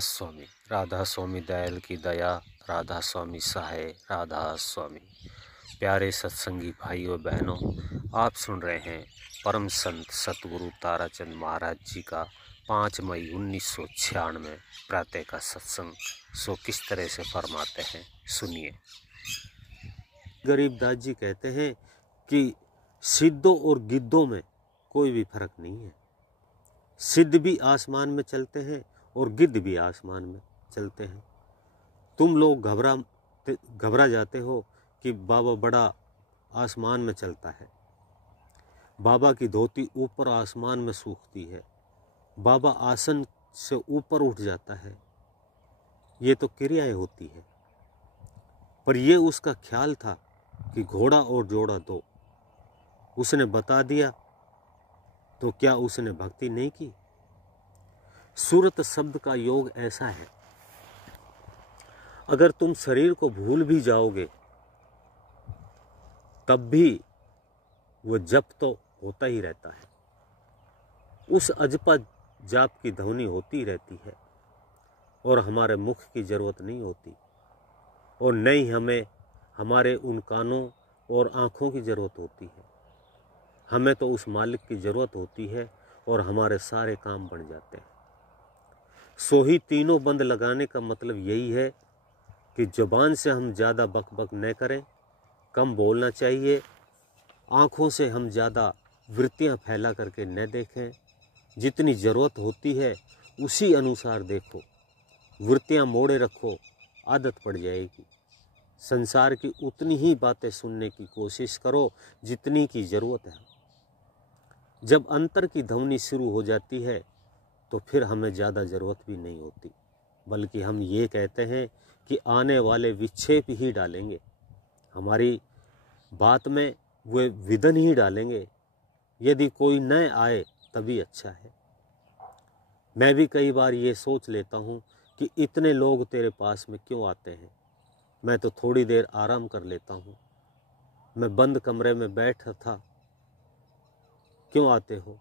स्वामी। राधा स्वामी दयाल की दया, राधा स्वामी सहाय, राधा स्वामी। प्यारे सत्संगी भाइयों बहनों, आप सुन रहे हैं परम संत सतगुरु ताराचंद महाराज जी का 5 मई 1996 प्रातः का सत्संग। सो किस तरह से फरमाते हैं, सुनिए। गरीबदास जी कहते हैं कि सिद्धों और गिद्धों में कोई भी फर्क नहीं है। सिद्ध भी आसमान में चलते हैं और गिद्ध भी आसमान में चलते हैं। तुम लोग घबरा जाते हो कि बाबा बड़ा आसमान में चलता है, बाबा की धोती ऊपर आसमान में सूखती है, बाबा आसन से ऊपर उठ जाता है। ये तो क्रियाएं होती है, पर ये उसका ख्याल था कि घोड़ा और जोड़ा दो। उसने बता दिया तो क्या उसने भक्ति नहीं की? सूरत शब्द का योग ऐसा है, अगर तुम शरीर को भूल भी जाओगे तब भी वो जप तो होता ही रहता है। उस अजपा जाप की ध्वनि होती रहती है और हमारे मुख की जरूरत नहीं होती, और नहीं हमें हमारे उन कानों और आँखों की जरूरत होती है। हमें तो उस मालिक की ज़रूरत होती है और हमारे सारे काम बन जाते हैं। सो ही तीनों बंद लगाने का मतलब यही है कि ज़ुबान से हम ज़्यादा बक न करें, कम बोलना चाहिए। आँखों से हम ज़्यादा वृत्तियाँ फैला करके न देखें, जितनी ज़रूरत होती है उसी अनुसार देखो। वृत्तियाँ मोड़े रखो, आदत पड़ जाएगी। संसार की उतनी ही बातें सुनने की कोशिश करो जितनी की ज़रूरत है। जब अंतर की ध्वनि शुरू हो जाती है तो फिर हमें ज़्यादा ज़रूरत भी नहीं होती, बल्कि हम ये कहते हैं कि आने वाले विक्षेप ही डालेंगे, हमारी बात में वे विधन ही डालेंगे। यदि कोई न आए तभी अच्छा है। मैं भी कई बार ये सोच लेता हूँ कि इतने लोग तेरे पास में क्यों आते हैं, मैं तो थोड़ी देर आराम कर लेता हूँ। मैं बंद कमरे में बैठा था, क्यों आते हो?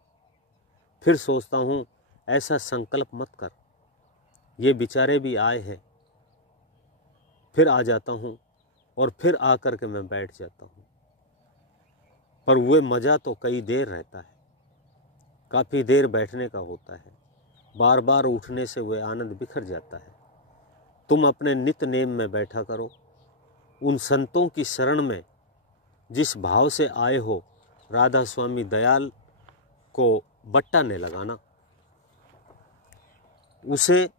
फिर सोचता हूँ ऐसा संकल्प मत कर, ये बेचारे भी आए हैं। फिर आ जाता हूँ और फिर आकर के मैं बैठ जाता हूँ। पर वह मज़ा तो कई देर रहता है, काफ़ी देर बैठने का होता है। बार बार उठने से वह आनंद बिखर जाता है। तुम अपने नित्य नेम में बैठा करो। उन संतों की शरण में जिस भाव से आए हो, राधा स्वामी दयाल को बट्टा न लगाना। उसे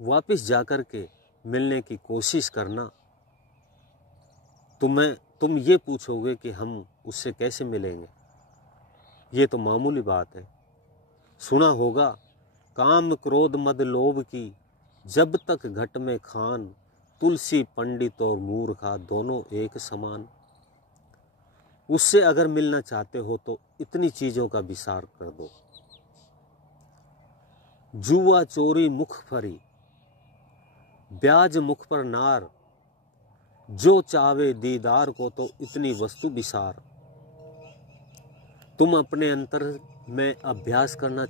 वापस जाकर के मिलने की कोशिश करना। तुम ये पूछोगे कि हम उससे कैसे मिलेंगे, ये तो मामूली बात है। सुना होगा, काम क्रोध मद लोभ की जब तक घट में खान, तुलसी पंडित और मूर्खा दोनों एक समान। उससे अगर मिलना चाहते हो तो इतनी चीज़ों का विचार कर दो। जुआ चोरी मुख फरी, ब्याज मुख पर नार, जो चावे दीदार को तो इतनी वस्तु विसार। तुम अपने अंतर में अभ्यास करना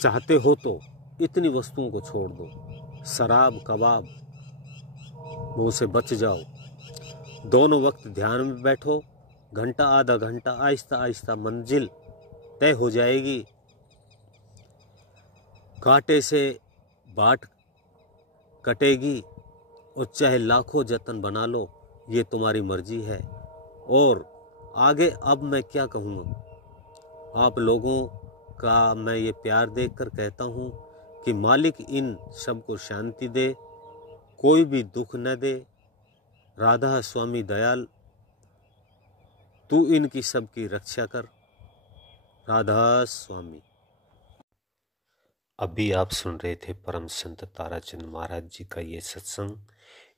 चाहते हो तो इतनी वस्तुओं को छोड़ दो। शराब कबाब वो से बच जाओ। दोनों वक्त ध्यान में बैठो, घंटा आधा घंटा, आहिस्ता आहिस्ता मंजिल तय हो जाएगी। कांटे से बाट कटेगी और चाहे लाखों जतन बना लो, ये तुम्हारी मर्जी है। और आगे अब मैं क्या कहूँगा, आप लोगों का मैं ये प्यार देखकर कहता हूँ कि मालिक इन सबको शांति दे, कोई भी दुख न दे। राधा स्वामी दयाल, तू इनकी सबकी रक्षा कर। राधा स्वामी। अभी आप सुन रहे थे परम संत ताराचंद महाराज जी का ये सत्संग।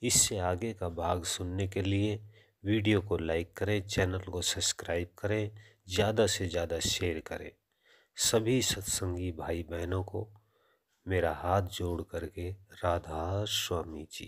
इससे आगे का भाग सुनने के लिए वीडियो को लाइक करें, चैनल को सब्सक्राइब करें, ज़्यादा से ज़्यादा शेयर करें। सभी सत्संगी भाई बहनों को मेरा हाथ जोड़ करके राधा स्वामी जी।